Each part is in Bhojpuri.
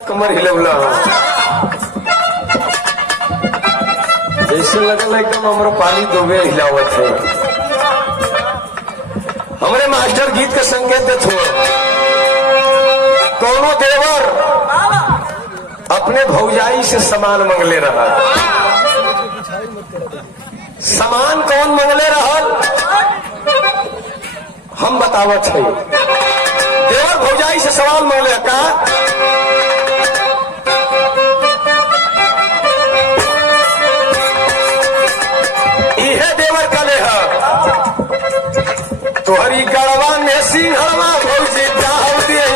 कमर हिलौला जैसे लगल एकदम हमारा पानी दोगे हिलावत है। हमारे मास्टर गीत के संकेत देत हो कौनो देवर अपने भौजाई से सामान मंगले रहा। सामान कौन मंगले रहल हम बतावत है। देवर भौजाई से सवाल मंगले का तोहरी गड़वा में सिंहवा भौजी जाऊ दे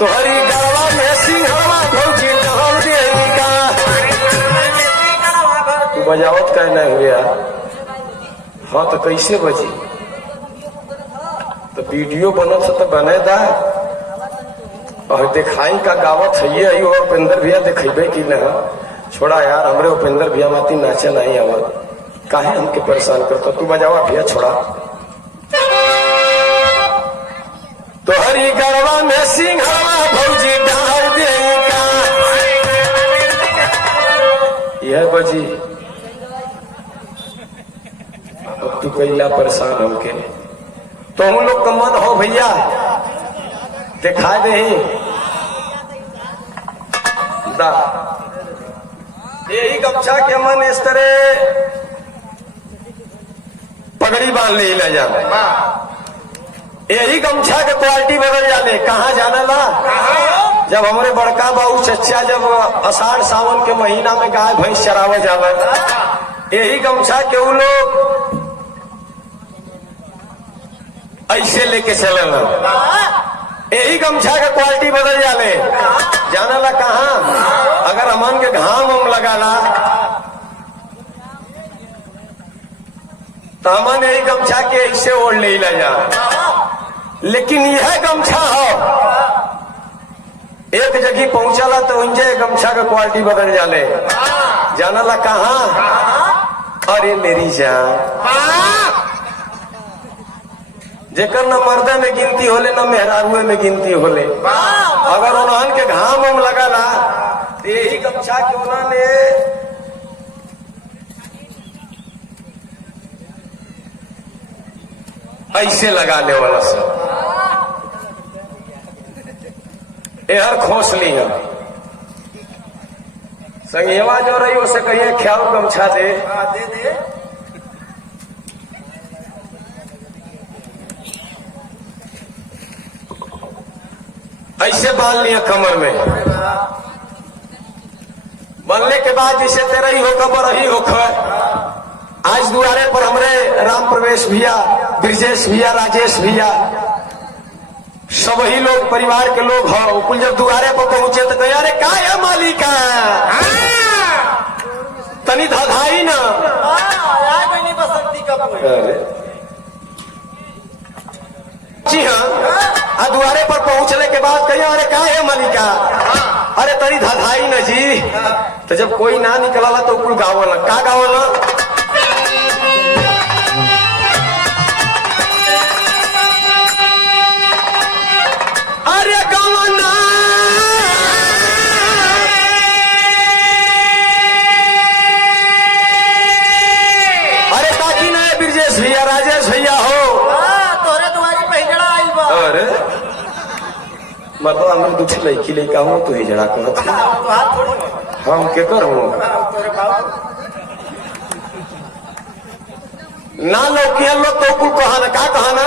तोहरी गड़वा में सिंहवा भौजी जाऊ दे तू बजावत कहना हुआ। हाँ तो कैसे बजी तो वीडियो बनत तो बने दा और दिखाई का गावत है और उपेंद्र भैया दिखेबे की न। छोड़ा यार हमरे उपेंद्र भैया माती नाचे नहीं आवत काहे हमके परेशान करता। तू बजावा भैया छोड़ा। तोहरी गड़वा में सिंहवा भौजी डाल दे यह बजी तू कैला परेशान हमके तो हम लोग का मन हो भैया दिखा दे यही गमछा के मन इस तरह पगड़ी बांध ले ला जा। यही गमछा के क्वालिटी बदल जाले कहाँ जाने ला। जब हमारे बड़का बाबू चचा जब आषाढ़ सावन के महीना में गाय भैंस चरावे जावे यही गमछा के वो लोग ऐसे लेके चले ना। यही गमछा का क्वालिटी बदल जाले जाना ला कहाँ। अगर अमन के घाम उम लगाला तो अमन यही गमछा के ऐसे ओढ़ ले ला जा। लेकिन यह गमछा हो एक जगह पहुंचाला तो उनसे गमछा का क्वालिटी बदल जाले जाना ला कहाँ। अरे मेरी जान जेकर न मर्दे में गिनती होले न मेहरारुए में गिनती होले। अगर उन्हन के घाम उम लगाला तो यही गमछा के उन्होंने ऐसे लगा ले वाला सब एहर खोस ली है संगेवा जो रही उसे कहिए ख्याल गमछा दे दे। ऐसे बांध लिया कमर में। बनने के बाद जैसे तेरा ही होकर बड़ा ही होकर आज दुआरे पर हमरे राम प्रवेश भैया ब्रिजेश भैया राजेश भैया सब ही लोग परिवार के लोग हो। कुल जब दुआरे पर पहुंचे तो कहे अरे का है मालिका तनी धधाई ना जी हाँ। दुआरे पर पहुंचने के बाद कहिए अरे का है मालिका अरे तरी धधाई न जी। तो जब कोई ना निकला तो कुल गावल का गावल अरे गावना अरे काकी ना ब्रिजेश भैया राजेश भैया हो अरे मतलब हम कुछ लड़की लड़का हूँ तो ही जड़ा कर हम के कर ना लौकी लोग तो कुल कहाना का कहाना